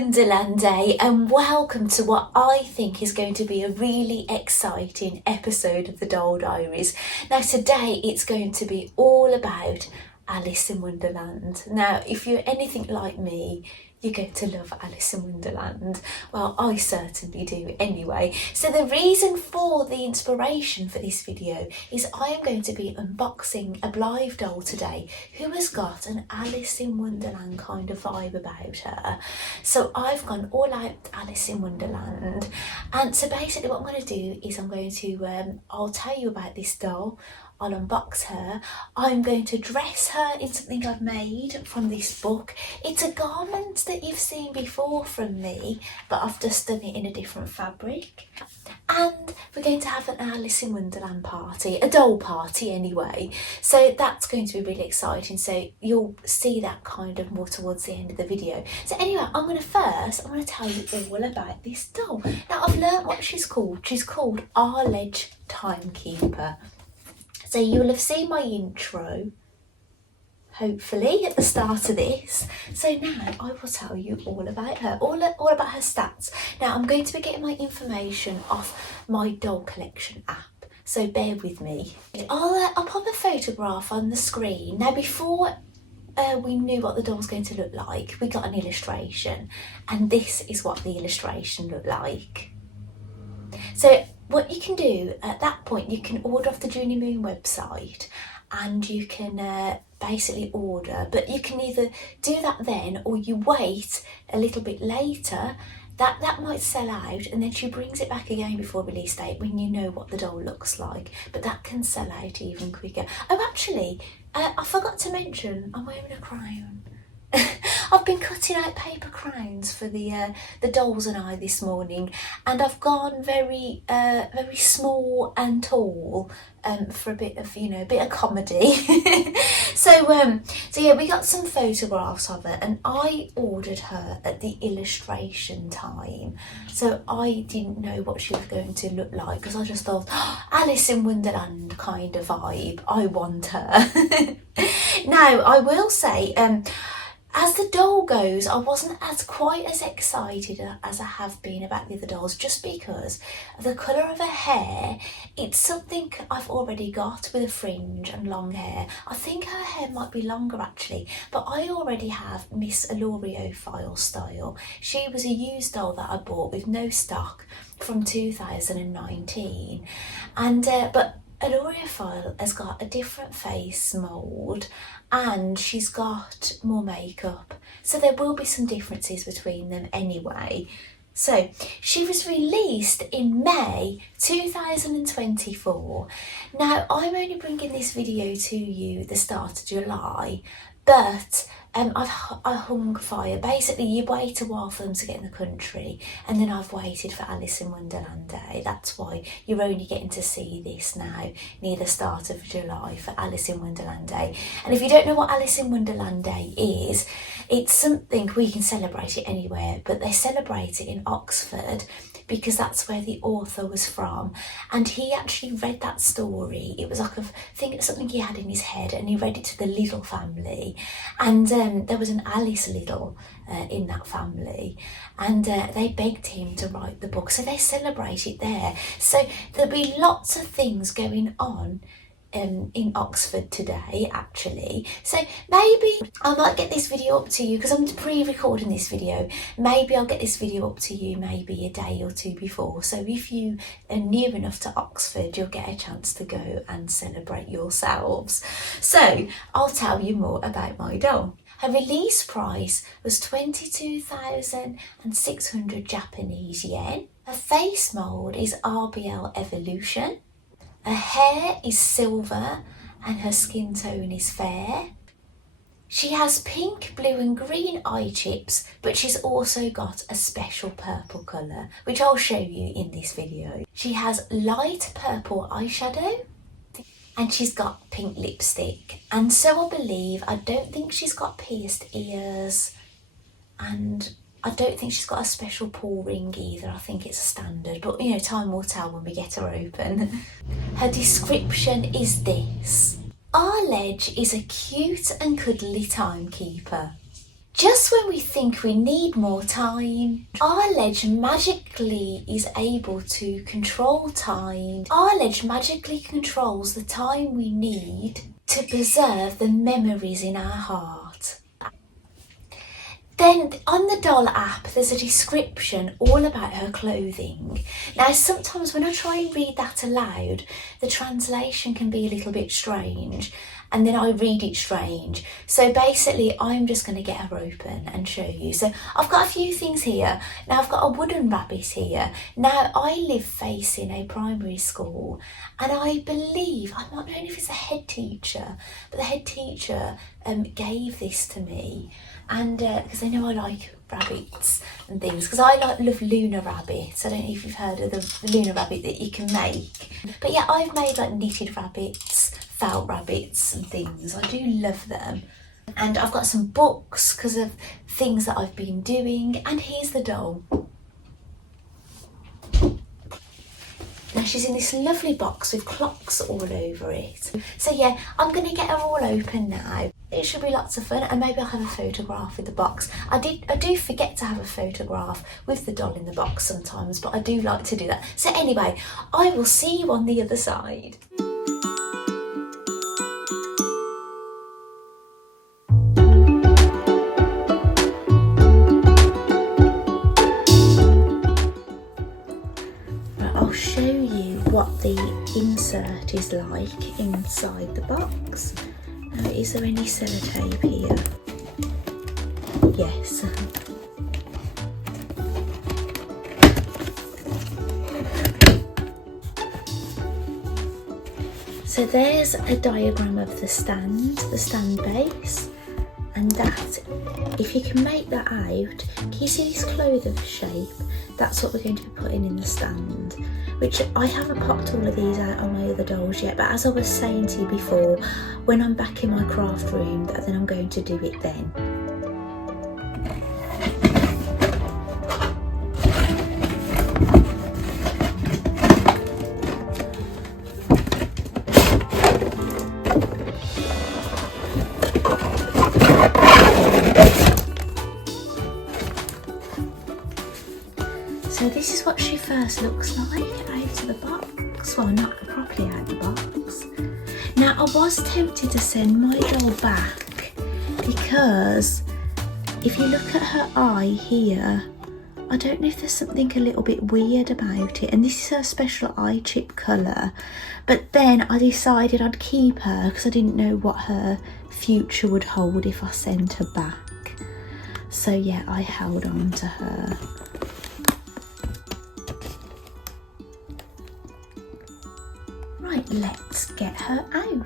Wonderland Day, and welcome to what I think is going to be a really exciting episode of the Doll Diaries. Now today it's going to be all about Alice in Wonderland. Now if you're anything like me, you're going to love Alice in Wonderland. Well, I certainly do anyway. So the reason for the inspiration for this video is I am going to be unboxing a Blythe doll today who has got an Alice in Wonderland kind of vibe about her. So I've gone all out Alice in Wonderland. And so basically what I'm going to do is I'm going to, I'll tell you about this doll. I'll unbox her. I'm going to dress her in something I've made from this book. It's a garment that you've seen before from me, but I've just done it in a different fabric. And we're going to have an Alice in Wonderland party, a doll party anyway. So that's going to be really exciting. So you'll see that kind of more towards the end of the video. So anyway, I'm going to tell you all about this doll. Now I've learnt what she's called. She's called Arledge Timekeeper. So you will have seen my intro, hopefully, at the start of this. So now I will tell you all about her, all about her stats. Now I'm going to be getting my information off my doll collection app, so bear with me. I'll pop a photograph on the screen. Now before we knew what the doll was going to look like, we got an illustration, and this is what the illustration looked like. So what you can do at that point, you can order off the Juni Moon website and you can basically order, but you can either do that then or you wait a little bit later. That might sell out and then she brings it back again before release date when you know what the doll looks like, but that can sell out even quicker. Oh actually, I forgot to mention I'm wearing a crown. I've been cutting out paper crowns for the dolls and I this morning, and I've gone very small and tall for a bit of comedy. so yeah, we got some photographs of her, and I ordered her at the illustration time, so I didn't know what she was going to look like because I just thought, oh, Alice in Wonderland kind of vibe, I want her. Now I will say, as the doll goes, I wasn't quite as excited as I have been about the other dolls, just because of the colour of her hair. It's something I've already got with a fringe and long hair. I think her hair might be longer actually, but I already have Miss Alorio file style. She was a used doll that I bought with no stock from 2019, and but Alorio has got a different face mould and she's got more makeup, so there will be some differences between them anyway. So she was released in May 2024. Now I'm only bringing this video to you the start of July, but I hung fire. Basically you wait a while for them to get in the country, and then I've waited for Alice in Wonderland Day. That's why you're only getting to see this now near the start of July for Alice in Wonderland Day. And if you don't know what Alice in Wonderland Day is, it's something we can celebrate it anywhere, but they celebrate it in Oxford because that's where the author was from, and he actually read that story. It was like I think it was something he had in his head, and he read it to the Liddell family, and there was an Alice Liddell in that family, and they begged him to write the book, so they celebrate it there. So there'll be lots of things going on in Oxford today actually. So maybe I might get this video up to you because I'm pre-recording this video. Maybe I'll get this video up to you maybe a day or two before, so if you are near enough to Oxford you'll get a chance to go and celebrate yourselves. So I'll tell you more about my doll. Her release price was 22,600 Japanese yen. Her face mould is RBL Evolution. Her hair is silver and her skin tone is fair. She has pink, blue and green eye chips, but she's also got a special purple colour, which I'll show you in this video. She has light purple eyeshadow and she's got pink lipstick. And so I don't think she's got pierced ears, and I don't think she's got a special paw ring either. I think it's a standard, but you know, time will tell when we get her open. Her description is this: Arledge is a cute and cuddly timekeeper. Just when we think we need more time, Arledge magically is able to control time. Arledge magically controls the time we need to preserve the memories in our heart. Then on the doll app, there's a description all about her clothing. Now, sometimes when I try and read that aloud, the translation can be a little bit strange, and then I read it strange. So basically, I'm just going to get her open and show you. So I've got a few things here. Now, I've got a wooden rabbit here. Now, I live facing a primary school, and I believe, I don't know if it's a head teacher, but the head teacher gave this to me. And because they know I like rabbits and things, because I love lunar rabbits. I don't know if you've heard of the lunar rabbit that you can make. But yeah, I've made like knitted rabbits, felt rabbits and things. I do love them. And I've got some books because of things that I've been doing. And here's the doll. Now she's in this lovely box with clocks all over it. So yeah, I'm going to get her all open now. It should be lots of fun, and maybe I'll have a photograph with the box. I do forget to have a photograph with the doll in the box sometimes, but I do like to do that. So anyway, I will see you on the other side. I'll show you what the insert is like inside the box. Is there any sellotape here? Yes. So there's a diagram of the stand base, and that, if you can make that out, can you see this clover shape? That's what we're going to be putting in the stand, which I haven't popped all of these out on my other dolls yet, but as I was saying to you before, when I'm back in my craft room, then I'm going to do it then. So this is what she first looks like out of the box. Well, not properly out of the box. Now, I was tempted to send my doll back because if you look at her eye here, I don't know if there's something a little bit weird about it, and this is her special eye chip colour. But then I decided I'd keep her because I didn't know what her future would hold if I sent her back. So yeah, I held on to her. Right, let's get her out.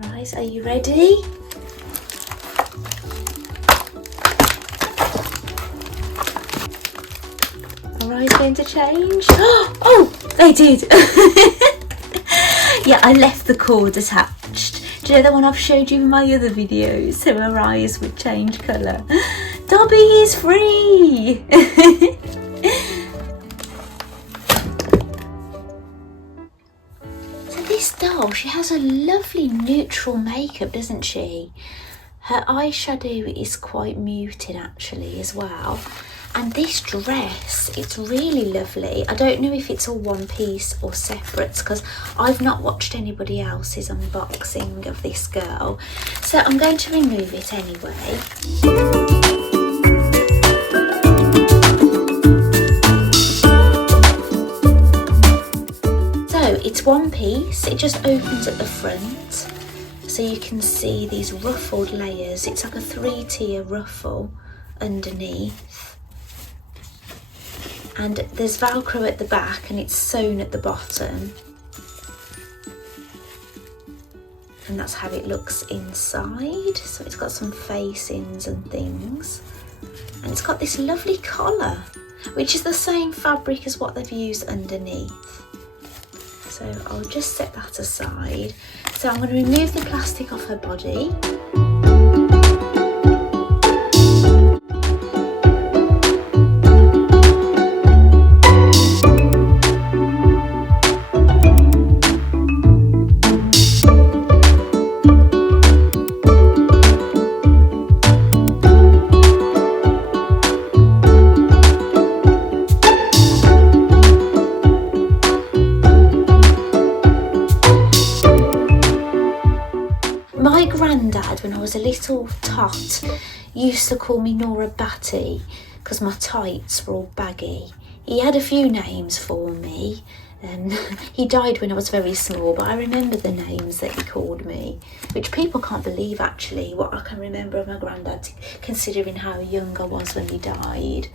Right, are you ready? Eyes going to change? Oh, they did. Yeah, I left the cord attached. Do you know the one I've showed you in my other videos, so her eyes would change colour? Dobby is free. So this doll, she has a lovely neutral makeup, doesn't she? Her eyeshadow is quite muted actually as well. And this dress, it's really lovely. I don't know if it's all one piece or separate because I've not watched anybody else's unboxing of this girl. So I'm going to remove it anyway. So it's one piece, it just opens at the front. So you can see these ruffled layers. It's like a 3-tier ruffle underneath. And there's Velcro at the back and it's sewn at the bottom. And that's how it looks inside. So it's got some facings and things. And it's got this lovely collar. which is the same fabric as what they've used underneath. So I'll just set that aside. So I'm going to remove the plastic off her body. My granddad, when I was a little tot, used to call me Nora Batty because my tights were all baggy. He had a few names for me. He died when I was very small, but I remember the names that he called me, which people can't believe actually, what I can remember of my granddad, considering how young I was when he died.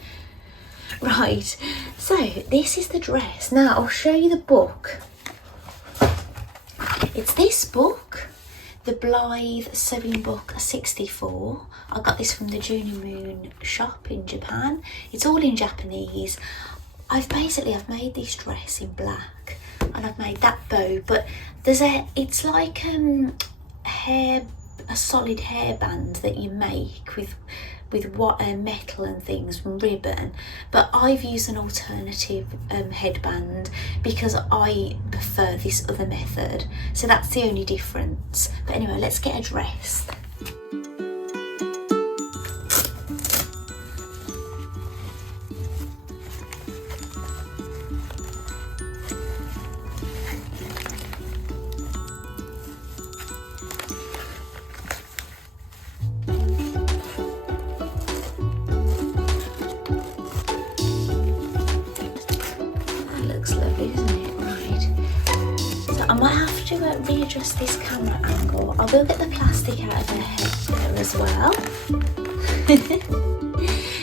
Right, so this is the dress. Now I'll show you the book. It's this book. The Blythe Sewing Book 64. I got this from the Junior Moon shop in Japan. It's all in Japanese. I've made this dress in black, and I've made that bow, but it's like a solid hairband that you make with what metal and things and ribbon, but I've used an alternative headband because I prefer this other method, so that's the only difference. But anyway, let's get her dressed. I might have to readjust this camera angle. I will get the plastic out of her head there as well.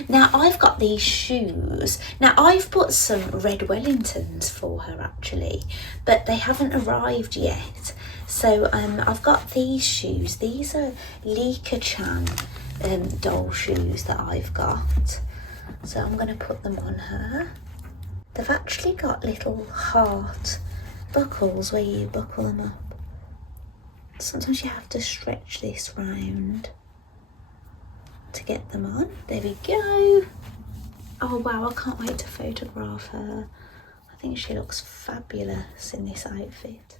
Now I've got these shoes. Now I've put some red Wellingtons for her actually, but they haven't arrived yet. So I've got these shoes. These are Lika-chan doll shoes that I've got. So I'm going to put them on her. They've actually got little heart buckles where you buckle them up. Sometimes you have to stretch this round to get them on. There we go. Oh wow, I can't wait to photograph her. I think she looks fabulous in this outfit.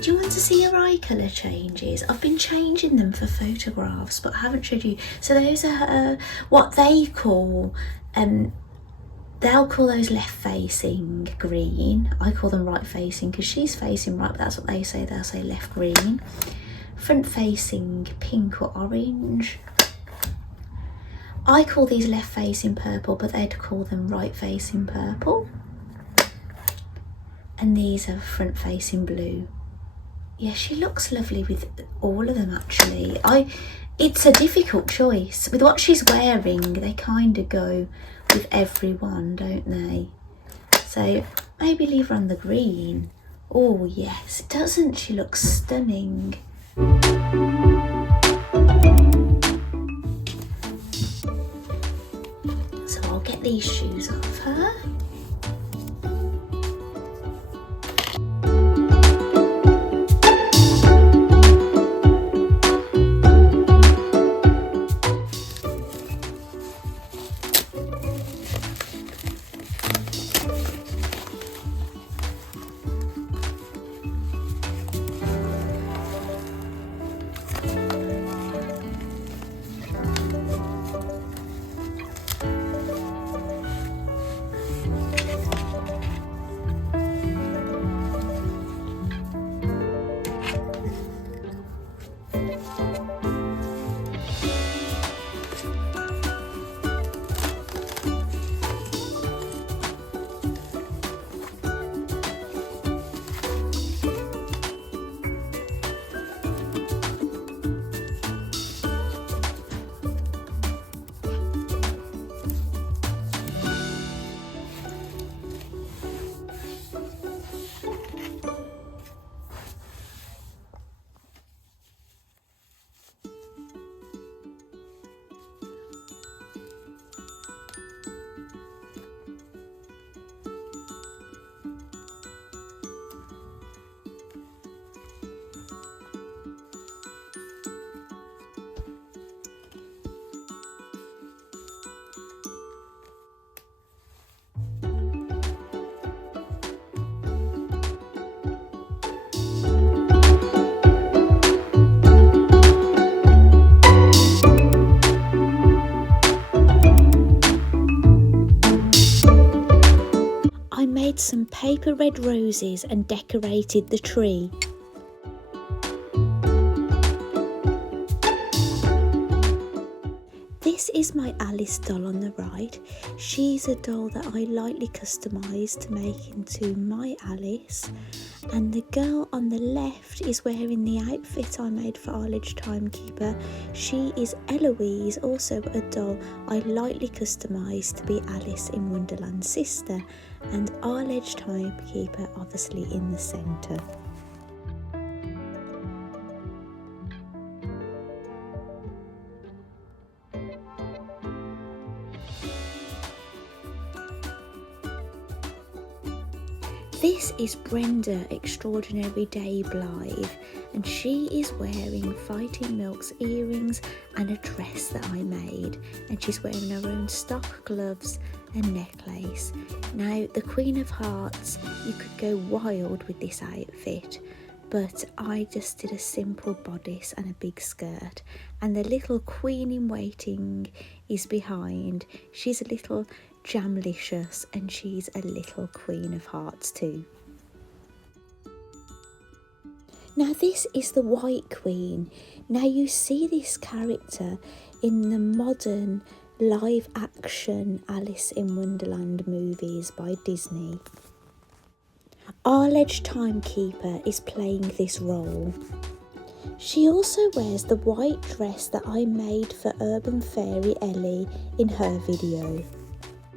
Do you want to see her eye colour changes? I've been changing them for photographs, but I haven't showed you. So those are her, what they call, they'll call those left facing green. I call them right facing because she's facing right, but that's what they say. They'll say left green. Front facing pink or orange. I call these left facing purple, but they'd call them right facing purple. And these are front facing blue. Yeah, she looks lovely with all of them actually. It's a difficult choice. With what she's wearing, they kind of go with everyone, don't they? So maybe leave her on the green. Oh yes, doesn't she look stunning? So I'll get these shoes off her. made some paper red roses and decorated the tree. This is my Alice doll on the right. She's a doll that I lightly customised to make into my Alice. And the girl on the left is wearing the outfit I made for Arledge Timekeeper. She is Eloise, also a doll I lightly customised to be Alice in Wonderland's sister. And Arledge Timekeeper obviously in the centre. This is Brenda Extraordinary Day Blythe, and she is wearing Fighting Milk's earrings and a dress that I made, and she's wearing her own stock gloves and necklace. Now, the Queen of Hearts, you could go wild with this outfit, but I just did a simple bodice and a big skirt, and the little Queen in Waiting is behind. She's a little Jamlicious, and she's a little Queen of Hearts too. Now this is the White Queen. Now you see this character in the modern live action Alice in Wonderland movies by Disney. Arledge Timekeeper is playing this role. She also wears the white dress that I made for Urban Fairy Ellie in her video.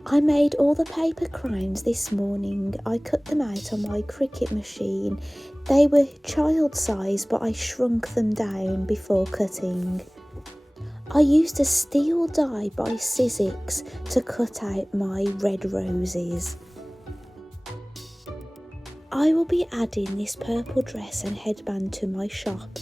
I made all the paper crowns this morning. I cut them out on my Cricut machine. They were child size, but I shrunk them down before cutting. I used a steel die by Sizzix to cut out my red roses. I will be adding this purple dress and headband to my shop.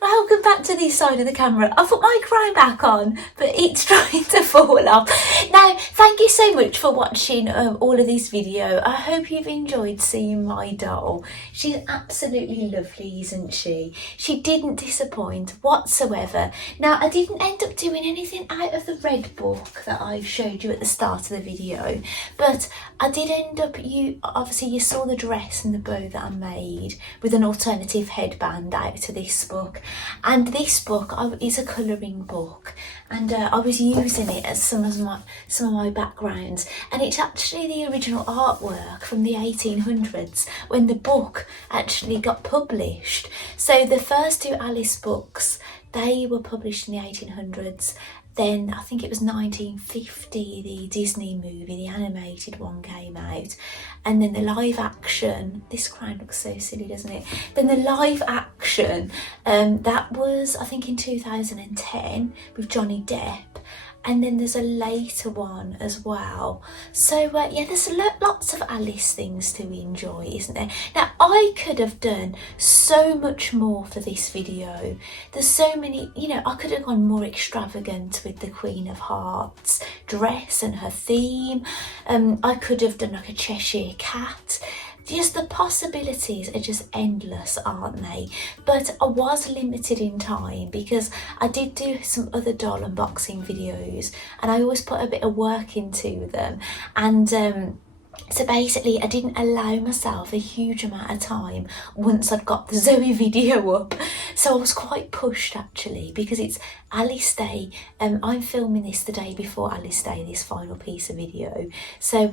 Welcome back to this side of the camera. I've put my crown back on, but it's trying to fall off. Now, thank you so much for watching all of this video. I hope you've enjoyed seeing my doll. She's absolutely lovely, isn't she? She didn't disappoint whatsoever. Now, I didn't end up doing anything out of the red book that I showed you at the start of the video, but I did end up, obviously you saw the dress and the bow that I made with an alternative headband out to this book. And this book is a colouring book, and I was using it as some of my backgrounds, and it's actually the original artwork from the 1800s when the book actually got published. So the first two Alice books, they were published in the 1800s. Then I think it was 1950, the Disney movie, the animated one, came out. And then the live action, this crown looks so silly, doesn't it? Then the live action, that was, I think, in 2010 with Johnny Depp. And then there's a later one as well. So yeah, there's lots of Alice things to enjoy, isn't there? Now, I could have done so much more for this video. There's so many, I could have gone more extravagant with the Queen of Hearts dress and her theme. I could have done like a Cheshire cat. Just the possibilities are just endless, aren't they? But I was limited in time because I did do some other doll unboxing videos, and I always put a bit of work into them. And So basically I didn't allow myself a huge amount of time once I'd got the Zoe video up. So I was quite pushed actually, because it's Alice Day. I'm filming this the day before Alice Day, this final piece of video. So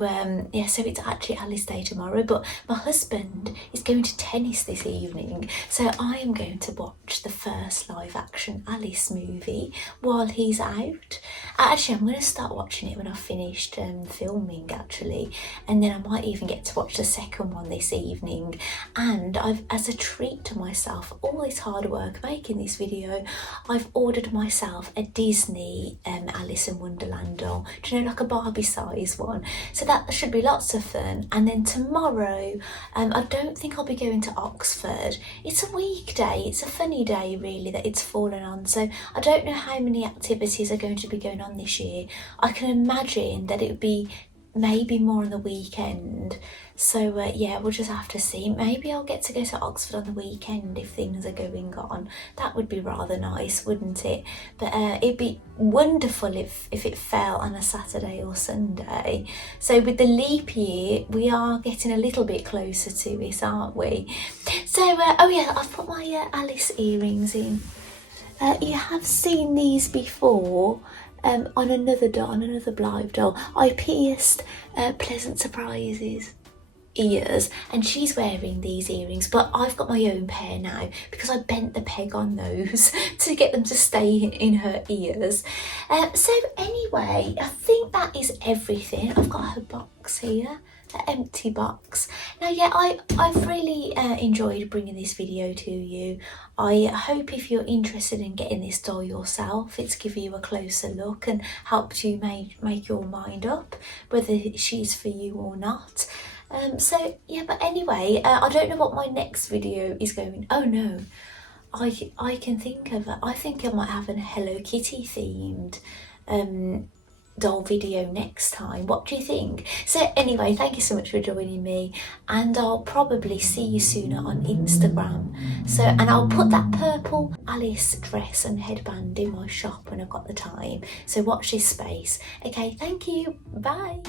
yeah, so it's actually Alice Day tomorrow, but my husband is going to tennis this evening. So I am going to watch the first live action Alice movie while he's out. Actually, I'm going to start watching it when I've finished filming actually, and then I might even get to watch the second one this evening. And I've, as a treat to myself, all this hard work making this video, I've ordered myself a Disney Alice in Wonderland doll. Do you know, like a Barbie size one? So that should be lots of fun. And then tomorrow, I don't think I'll be going to Oxford. It's a weekday. It's a funny day really that it's fallen on. So I don't know how many activities are going to be going on this year. I can imagine that it would be maybe more on the weekend. So yeah, we'll just have to see. Maybe I'll get to go to Oxford on the weekend if things are going on. That would be rather nice, wouldn't it? But it'd be wonderful if it fell on a Saturday or Sunday. So with the leap year, we are getting a little bit closer to it, aren't we? So oh yeah, I've put my Alice earrings in. You have seen these before. On another doll, on another Blythe doll, I pierced Pleasant Surprises ears, and she's wearing these earrings, but I've got my own pair now because I bent the peg on those to get them to stay in her ears. So anyway, I think that is everything. I've got her box here, the empty box. Now yeah, I've really enjoyed bringing this video to you. I hope if you're interested in getting this doll yourself, it's given you a closer look and helped you make your mind up whether she's for you or not. So yeah, but anyway, I don't know what my next video is going. Oh no, I can think of it. I think I might have a Hello Kitty themed doll video next time. What do you think? So anyway, thank you so much for joining me, and I'll probably see you sooner on Instagram. So, and I'll put that purple Alice dress and headband in my shop when I've got the time. So watch this space. Okay, thank you. Bye.